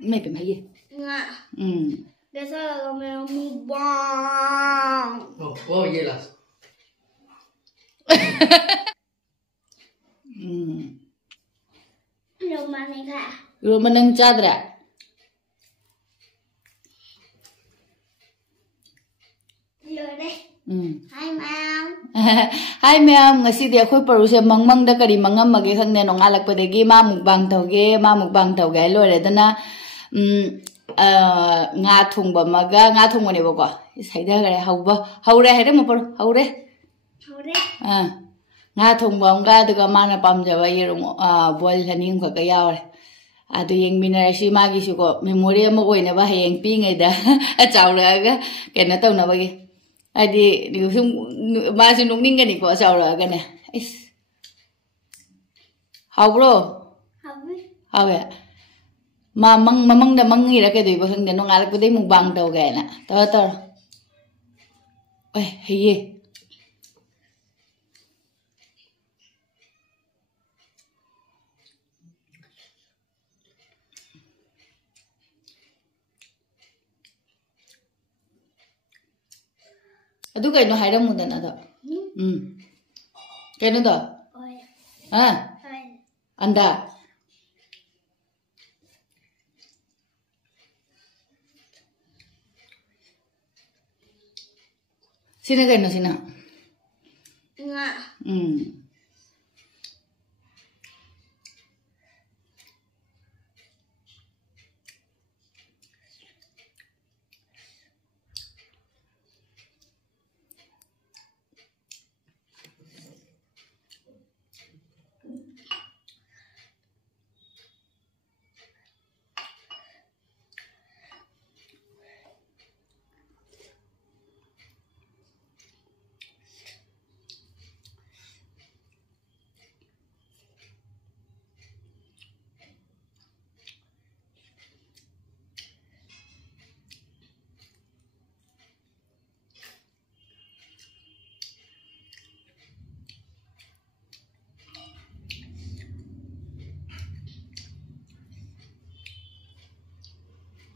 Mấy cái gì? Biasa kalau mau mukbang. Oh iyalah. Belum mana kak? Belum menang cadra. Hai ma'am. Hai ma'am, ngasi dia khoi paru se mangmang da kari mangam mage khang ne nong alak padegi ma mukbang tauge lo re dana nga thung ba maga nga thung ne ba ko saida gare haure haide mo paru haure nga thung ba nga daga mana pamja ba yerum boil haning ka yaure adu yeng minara shi magi shi ko memory mo oine ba heng pi ngai da chaura ga kena tau na ba ge adi sum ma su nung ning gani ko chaura ga ne haubro hawe mamang da mangi ra ke dei ba khang de nong alak dei mung bang tau ga na ta heye Aduh kayak no hairam mudan ada. Kayak no dah. Anda. Sini kayak no sini. Enggak.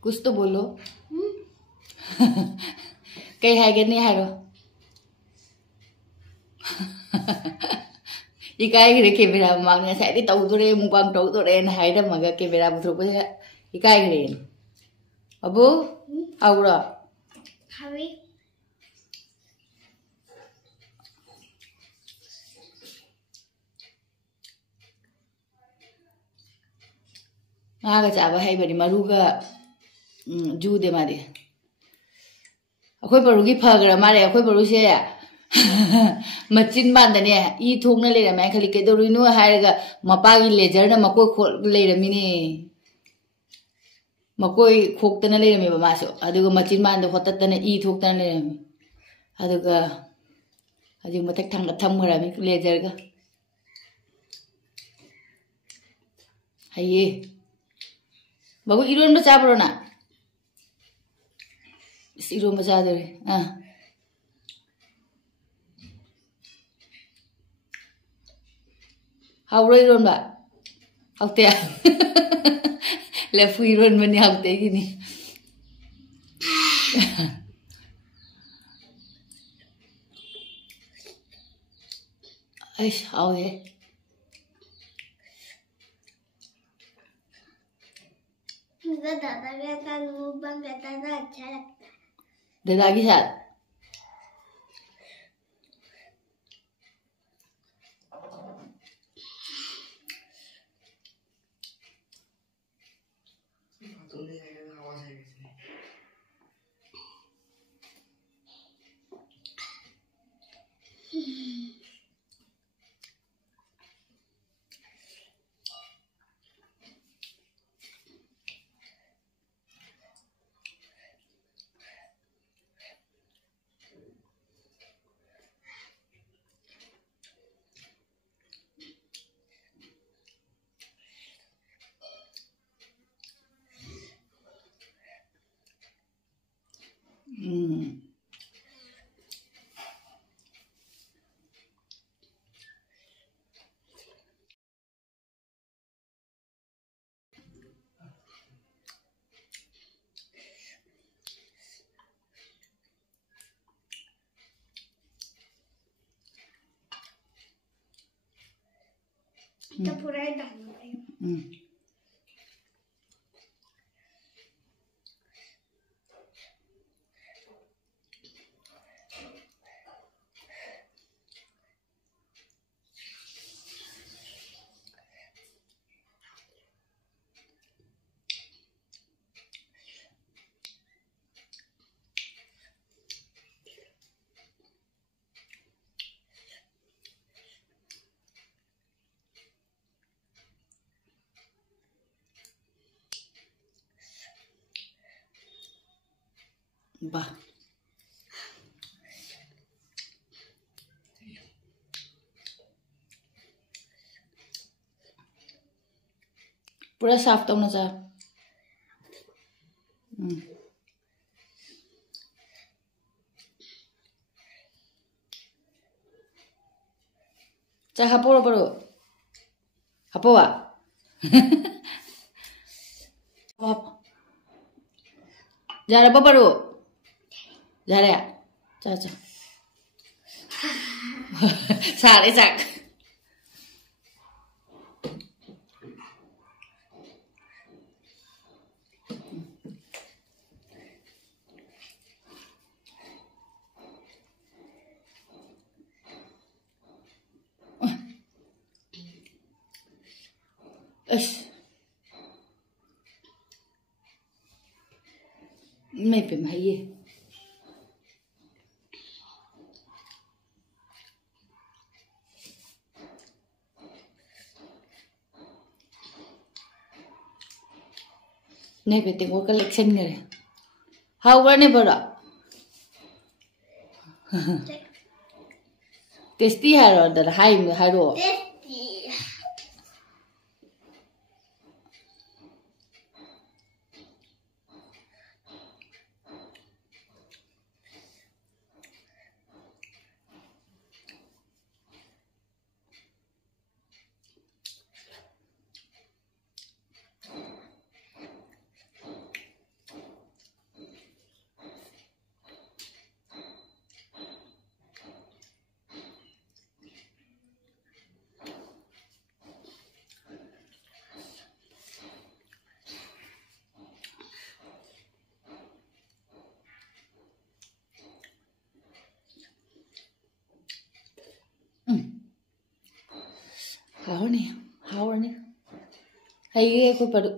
कुछ तो बोलो कहीं है कि नहीं है रो इकाई गिरे के बेरा मांगने से ऐसी ताऊ तो रे मुकाम ताऊ तो रे ना है तो मगर के बेरा बुथुर को इकाई गिरे अबू आउरा Hari आगे चाबा है बड़ी मरुगा जू दे मारे अखोई परुगी फगरा मारे अखोई परु से मचिन बांदने ई थोंगना लेरा मैं खाली केदोरिनो हायरगा मपागी लेजरना मकोई खो लेरमिने मकोई खोक्तना लेरमेबा मासो अदुगा मचिन बांद होततना ई थोक्तना लेरमे अदुगा अजि मथक थांगा थमगरामी लेजरगा हाये बाबू इरोन बचा पड़ो ना इरोन बचा दे हाउरो इरोन बा हाउते लेफु इरोन बनी हाउते की नहीं ऐश हाउ है मुझे दादा के साथ मुकबंग करता था अच्छा लगता है दादा के साथ तो पूरा ही डालना है। वाह, पूरा साफ तौना चा। चा हापोरो परो हापोवा जारा परो जारा चा चा सारे चाकไม่เป็นไรเย่नहीं बेटे वो कलेक्शन करे हाँ वो नहीं पड़ा टेस्टी है रो दर हाई में हाई रो हावर नहीं है ये कोई पढ़ो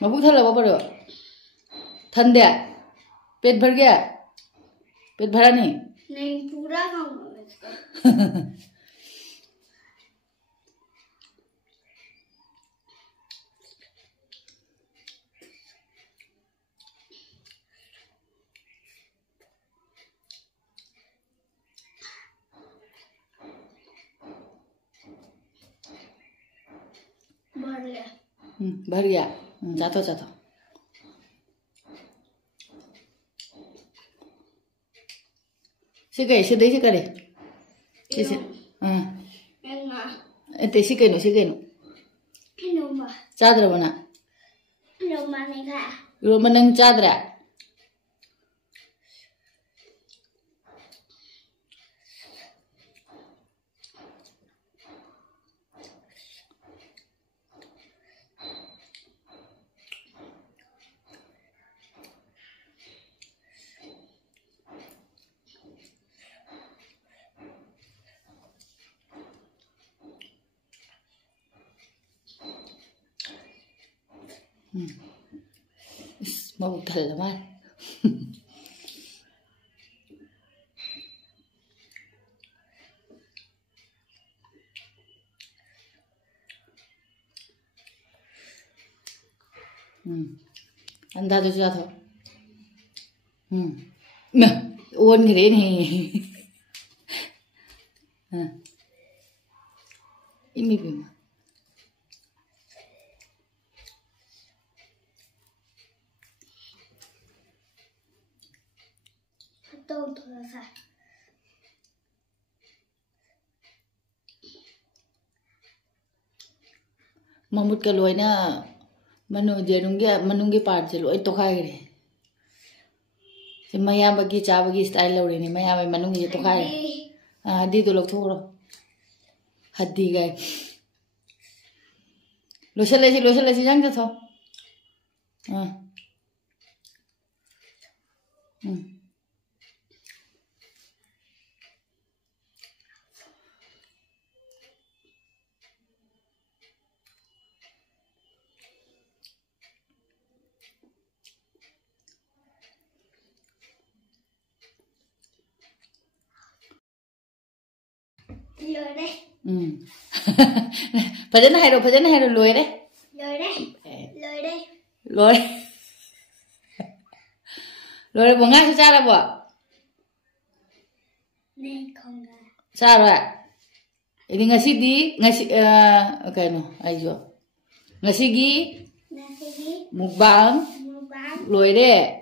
मबू था लगा पड़ो ठंडे पेट भर गया पेट भरा नहीं पूरा खाऊंगा इसको भर गया जातो जातो सिकै सिधै सिकरे सिसे ते सिकैनो सिकैनो चाद्र बना इरोमा नंग चाद्रा mau thử lắm anh anh ta tôi ra thôi uốn cái đấy này Imi bima. तो थोड़ा सा Mamut ka loy na manu manungge part je loy to khai re. Se maya bagi cha bagi style lo re ni maya mai manungge to khai. Hadi to lok thoro. Hadi gai. Lo se le jang tho. lười đấy Phật hay rồi lùi đấy lười đây lùi lùi của ngay sao ra bộ nên không ra sao rồi ạ ini ngasih okay no ayo ngasih mukbang lùi đấy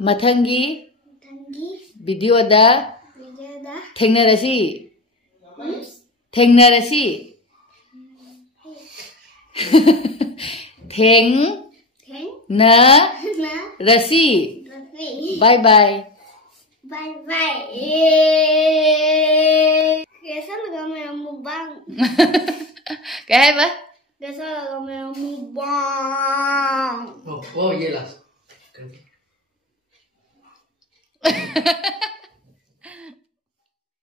mathangi video da Thengnarasi Thengnarasi bye bye कैसा लगा मेरा मुबांग क्या है बा कैसा लगा मेरा मुबांग ये लास्ट